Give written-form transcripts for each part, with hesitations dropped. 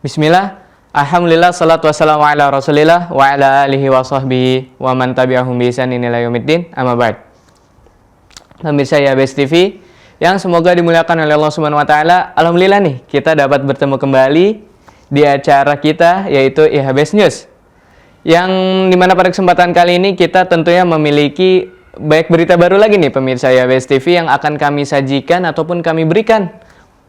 Bismillah, Alhamdulillah, salatu wassalamu ala rasulillah wa ala alihi wa sahbihi wa man tabi'ahum bi ihsanin ila yaumiddin, amma ba'd. Pemirsa IHBS TV yang semoga dimuliakan oleh Allah Subhanahu wa taala. Alhamdulillah nih, kita dapat bertemu kembali di acara kita yaitu IHBS News. Yang dimana pada kesempatan kali ini kita tentunya memiliki banyak berita baru lagi nih pemirsa IHBS TV yang akan kami sajikan ataupun kami berikan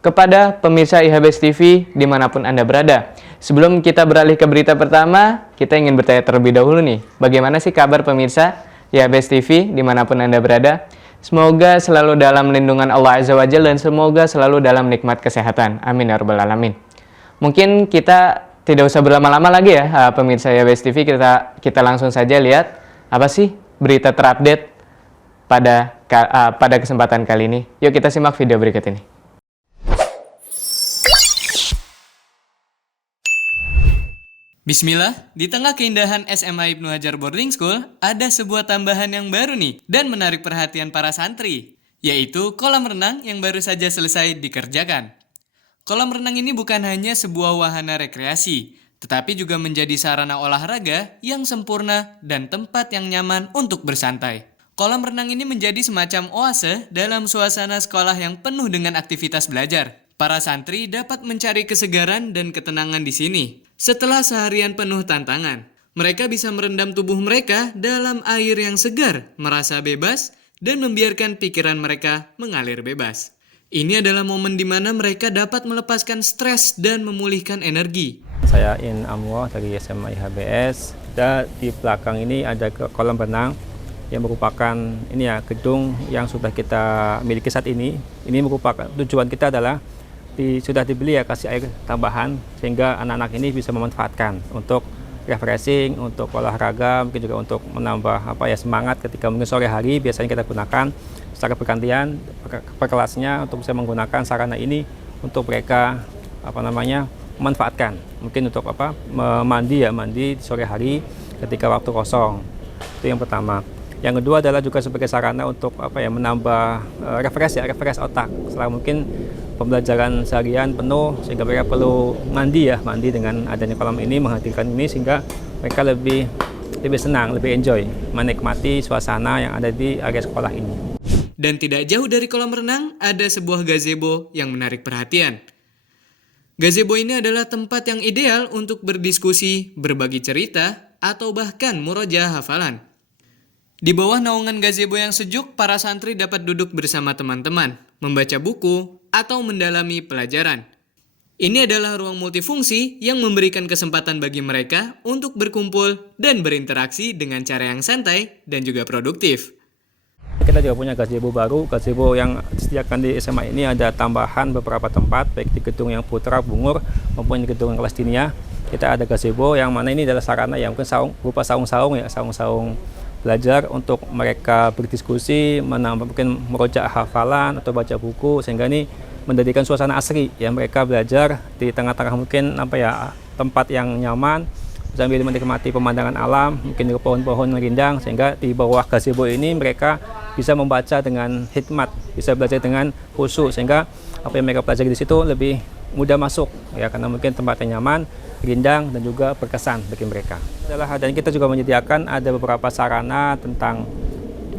kepada pemirsa IHBS TV dimanapun Anda berada. Sebelum kita beralih ke berita pertama, kita ingin bertanya terlebih dahulu nih, bagaimana sih kabar pemirsa IHBS TV dimanapun Anda berada? Semoga selalu dalam lindungan Allah Azza wa Jalla dan semoga selalu dalam nikmat kesehatan. Amin ya rabbal alamin. Mungkin kita tidak usah berlama-lama lagi ya pemirsa IHBS TV, kita langsung saja lihat apa sih berita terupdate pada kesempatan kali ini. Yuk kita simak video berikut ini. Bismillah, di tengah keindahan SMA Ibnu Hajar Boarding School, ada sebuah tambahan yang baru nih dan menarik perhatian para santri, yaitu kolam renang yang baru saja selesai dikerjakan. Kolam renang ini bukan hanya sebuah wahana rekreasi, tetapi juga menjadi sarana olahraga yang sempurna dan tempat yang nyaman untuk bersantai. Kolam renang ini menjadi semacam oase dalam suasana sekolah yang penuh dengan aktivitas belajar. Para santri dapat mencari kesegaran dan ketenangan di sini. Setelah seharian penuh tantangan, mereka bisa merendam tubuh mereka dalam air yang segar, merasa bebas, dan membiarkan pikiran mereka mengalir bebas. Ini adalah momen di mana mereka dapat melepaskan stres dan memulihkan energi. Saya In Amwo dari SMA IHBS. Dan di belakang ini ada kolam renang yang merupakan gedung yang sudah kita miliki saat ini. Ini merupakan tujuan kita adalah sudah dibeli kasih air tambahan sehingga anak-anak ini bisa memanfaatkan untuk refreshing, untuk olahraga, mungkin juga untuk menambah semangat ketika mungkin sore hari biasanya kita gunakan secara bergantian per kelasnya untuk bisa menggunakan sarana ini untuk mereka memanfaatkan mungkin untuk mandi di sore hari ketika waktu kosong. Itu yang pertama. Yang kedua adalah juga sebagai sarana untuk menambah refresh otak setelah mungkin pembelajaran seharian penuh sehingga mereka perlu mandi dengan adanya kolam ini, menghadirkan ini sehingga mereka lebih senang, lebih enjoy menikmati suasana yang ada di area sekolah ini. Dan tidak jauh dari kolam renang ada sebuah gazebo yang menarik perhatian. Gazebo ini adalah tempat yang ideal untuk berdiskusi, berbagi cerita, atau bahkan murojaah hafalan. Di bawah naungan gazebo yang sejuk, para santri dapat duduk bersama teman-teman, membaca buku, atau mendalami pelajaran. Ini adalah ruang multifungsi yang memberikan kesempatan bagi mereka untuk berkumpul dan berinteraksi dengan cara yang santai dan juga produktif. Kita juga punya gazebo baru, gazebo yang disediakan di SMA ini ada tambahan beberapa tempat, baik di gedung yang Putra Bungur maupun di gedung yang kelas Dinia. Kita ada gazebo yang mana ini adalah sarana yang mungkin berupa saung-saung belajar untuk mereka berdiskusi, mungkin merojaah hafalan atau baca buku sehingga ini menjadikan suasana asri ya mereka belajar di tengah-tengah mungkin tempat yang nyaman sambil menikmati pemandangan alam, mungkin di pohon-pohon rindang sehingga di bawah gazebo ini mereka bisa membaca dengan hikmat, bisa belajar dengan khusyuk sehingga apa yang mereka pelajari di situ lebih mudah masuk ya karena mungkin tempatnya nyaman, rindang dan juga berkesan bagi mereka. Dan kita juga menyediakan ada beberapa sarana tentang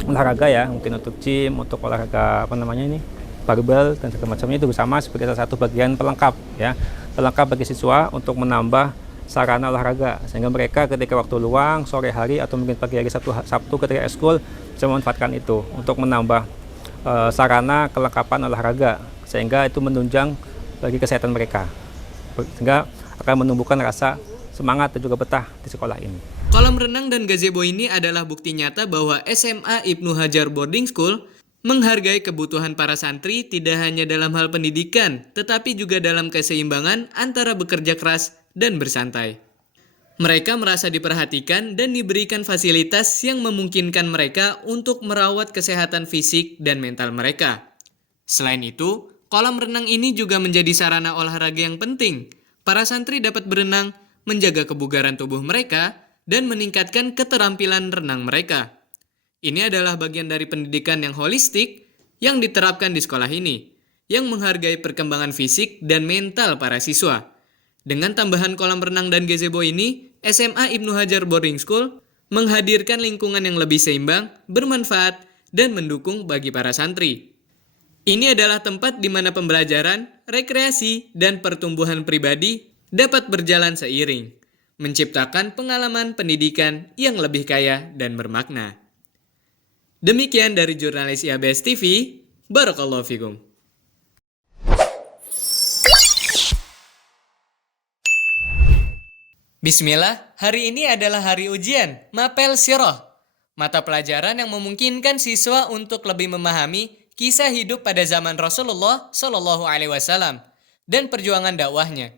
olahraga ya, mungkin untuk gym, untuk olahraga barbel dan segala macamnya itu bersama sebagai salah satu bagian pelengkap bagi siswa untuk menambah sarana olahraga sehingga mereka ketika waktu luang sore hari atau mungkin pagi hari Sabtu ketika ekskul bisa memanfaatkan itu untuk menambah sarana kelengkapan olahraga sehingga itu menunjang bagi kesehatan mereka sehingga akan menumbuhkan rasa semangat dan juga betah di sekolah ini. Kolam renang dan gazebo ini adalah bukti nyata bahwa SMA Ibnu Hajar Boarding School menghargai kebutuhan para santri tidak hanya dalam hal pendidikan, tetapi juga dalam keseimbangan antara bekerja keras dan bersantai. Mereka merasa diperhatikan dan diberikan fasilitas yang memungkinkan mereka untuk merawat kesehatan fisik dan mental mereka. Selain itu, kolam renang ini juga menjadi sarana olahraga yang penting. Para santri dapat berenang, menjaga kebugaran tubuh mereka, dan meningkatkan keterampilan renang mereka. Ini adalah bagian dari pendidikan yang holistik yang diterapkan di sekolah ini, yang menghargai perkembangan fisik dan mental para siswa. Dengan tambahan kolam renang dan gazebo ini, SMA Ibnu Hajar Boarding School menghadirkan lingkungan yang lebih seimbang, bermanfaat, dan mendukung bagi para santri. Ini adalah tempat di mana pembelajaran, rekreasi, dan pertumbuhan pribadi dapat berjalan seiring, menciptakan pengalaman pendidikan yang lebih kaya dan bermakna. Demikian dari jurnalis IABS TV, Barakallahu fikum. Bismillah, hari ini adalah hari ujian, Mapel Sirah. Mata pelajaran yang memungkinkan siswa untuk lebih memahami kisah hidup pada zaman Rasulullah Shallallahu Alaihi Wasallam dan perjuangan dakwahnya.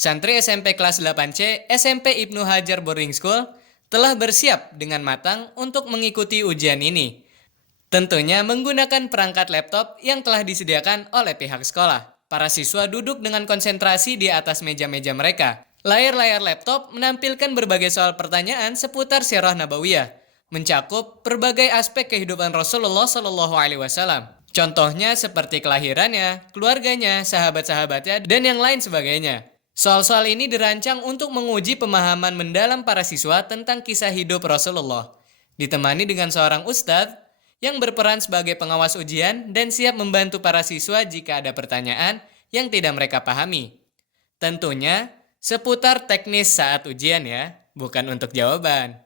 Santri SMP kelas 8C SMP Ibnu Hajar Boarding School telah bersiap dengan matang untuk mengikuti ujian ini. Tentunya menggunakan perangkat laptop yang telah disediakan oleh pihak sekolah. Para siswa duduk dengan konsentrasi di atas meja-meja mereka. Layar-layar laptop menampilkan berbagai soal pertanyaan seputar sirah nabawiyah, mencakup berbagai aspek kehidupan Rasulullah Shallallahu Alaihi Wasallam. Contohnya seperti kelahirannya, keluarganya, sahabat-sahabatnya, dan yang lain sebagainya. Soal-soal ini dirancang untuk menguji pemahaman mendalam para siswa tentang kisah hidup Rasulullah, ditemani dengan seorang ustadz yang berperan sebagai pengawas ujian dan siap membantu para siswa jika ada pertanyaan yang tidak mereka pahami. Tentunya seputar teknis saat ujian ya, bukan untuk jawaban.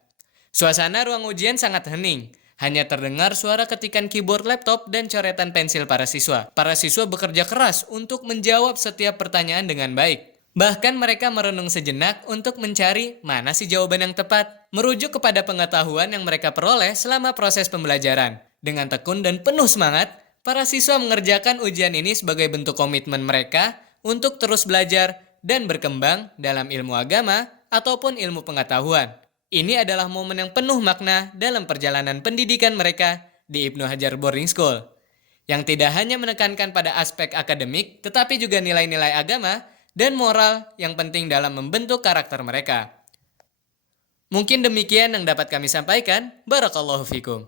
Suasana ruang ujian sangat hening, hanya terdengar suara ketikan keyboard laptop dan coretan pensil para siswa. Para siswa bekerja keras untuk menjawab setiap pertanyaan dengan baik. Bahkan mereka merenung sejenak untuk mencari mana sih jawaban yang tepat, merujuk kepada pengetahuan yang mereka peroleh selama proses pembelajaran. Dengan tekun dan penuh semangat, para siswa mengerjakan ujian ini sebagai bentuk komitmen mereka untuk terus belajar dan berkembang dalam ilmu agama ataupun ilmu pengetahuan. Ini adalah momen yang penuh makna dalam perjalanan pendidikan mereka di Ibnu Hajar Boarding School, yang tidak hanya menekankan pada aspek akademik, tetapi juga nilai-nilai agama dan moral yang penting dalam membentuk karakter mereka. Mungkin demikian yang dapat kami sampaikan. Barakallahu fikum.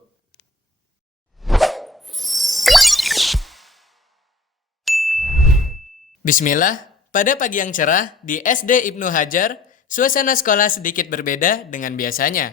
Bismillah. Pada pagi yang cerah, di SD Ibnu Hajar, suasana sekolah sedikit berbeda dengan biasanya.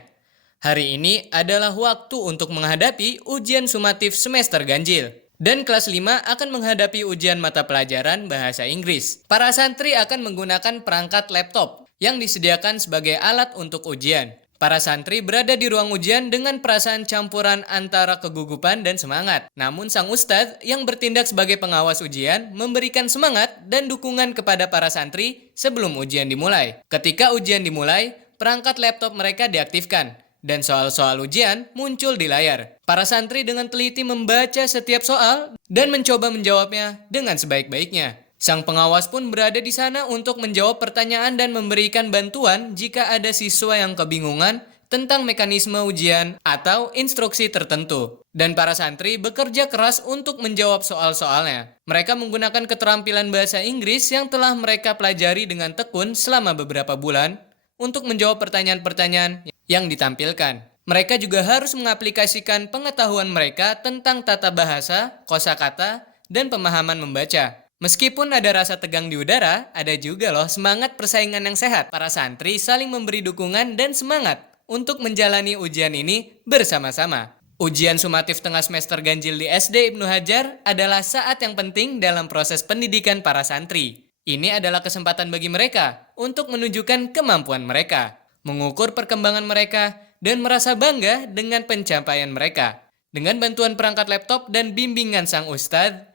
Hari ini adalah waktu untuk menghadapi ujian sumatif semester ganjil. Dan kelas 5 akan menghadapi ujian mata pelajaran bahasa Inggris. Para santri akan menggunakan perangkat laptop yang disediakan sebagai alat untuk ujian. Para santri berada di ruang ujian dengan perasaan campuran antara kegugupan dan semangat. Namun sang ustadz yang bertindak sebagai pengawas ujian memberikan semangat dan dukungan kepada para santri sebelum ujian dimulai. Ketika ujian dimulai, perangkat laptop mereka diaktifkan dan soal-soal ujian muncul di layar. Para santri dengan teliti membaca setiap soal dan mencoba menjawabnya dengan sebaik-baiknya. Sang pengawas pun berada di sana untuk menjawab pertanyaan dan memberikan bantuan jika ada siswa yang kebingungan tentang mekanisme ujian atau instruksi tertentu. Dan para santri bekerja keras untuk menjawab soal-soalnya. Mereka menggunakan keterampilan bahasa Inggris yang telah mereka pelajari dengan tekun selama beberapa bulan untuk menjawab pertanyaan-pertanyaan yang ditampilkan. Mereka juga harus mengaplikasikan pengetahuan mereka tentang tata bahasa, kosakata, dan pemahaman membaca. Meskipun ada rasa tegang di udara, ada juga loh semangat persaingan yang sehat. Para santri saling memberi dukungan dan semangat untuk menjalani ujian ini bersama-sama. Ujian sumatif tengah semester ganjil di SD Ibnu Hajar adalah saat yang penting dalam proses pendidikan para santri. Ini adalah kesempatan bagi mereka untuk menunjukkan kemampuan mereka, mengukur perkembangan mereka, dan merasa bangga dengan pencapaian mereka. Dengan bantuan perangkat laptop dan bimbingan sang ustadz,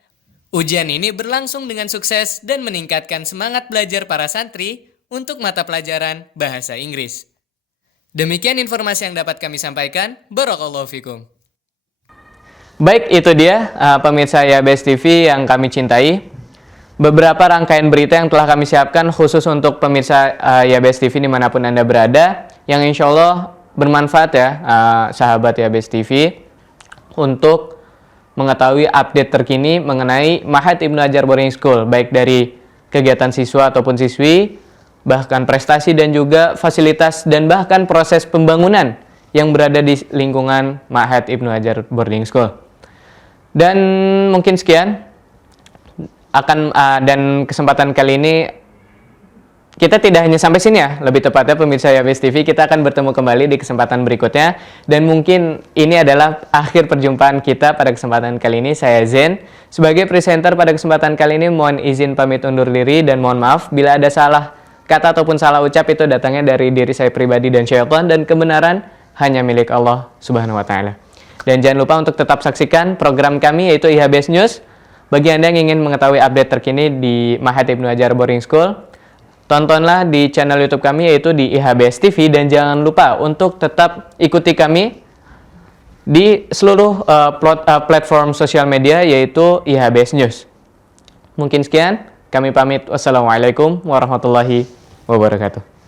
ujian ini berlangsung dengan sukses dan meningkatkan semangat belajar para santri untuk mata pelajaran bahasa Inggris. Demikian informasi yang dapat kami sampaikan. Barakallahu fikum. Baik, itu dia pemirsa IABS TV yang kami cintai. Beberapa rangkaian berita yang telah kami siapkan khusus untuk pemirsa IABS TV dimanapun Anda berada, yang insya Allah bermanfaat ya sahabat IABS TV untuk mengetahui update terkini mengenai Ma'had Ibnu Hajar Boarding School, baik dari kegiatan siswa ataupun siswi, bahkan prestasi dan juga fasilitas dan bahkan proses pembangunan yang berada di lingkungan Ma'had Ibnu Hajar Boarding School. Dan mungkin sekian dan kesempatan kali ini kita tidak hanya sampai sini ya, lebih tepatnya pemirsa YBS TV, kita akan bertemu kembali di kesempatan berikutnya. Dan mungkin ini adalah akhir perjumpaan kita pada kesempatan kali ini. Saya Zen, sebagai presenter pada kesempatan kali ini mohon izin pamit undur diri dan mohon maaf bila ada salah kata ataupun salah ucap itu datangnya dari diri saya pribadi dan syaitan, dan kebenaran hanya milik Allah Subhanahu wa Ta'ala. Dan jangan lupa untuk tetap saksikan program kami yaitu IHBS News. Bagi Anda yang ingin mengetahui update terkini di Mahat Ibnu Hajar Boarding School, tontonlah di channel YouTube kami yaitu di IHBS TV, dan jangan lupa untuk tetap ikuti kami di seluruh platform sosial media yaitu IHBS News. Mungkin sekian, kami pamit. Wassalamualaikum warahmatullahi wabarakatuh.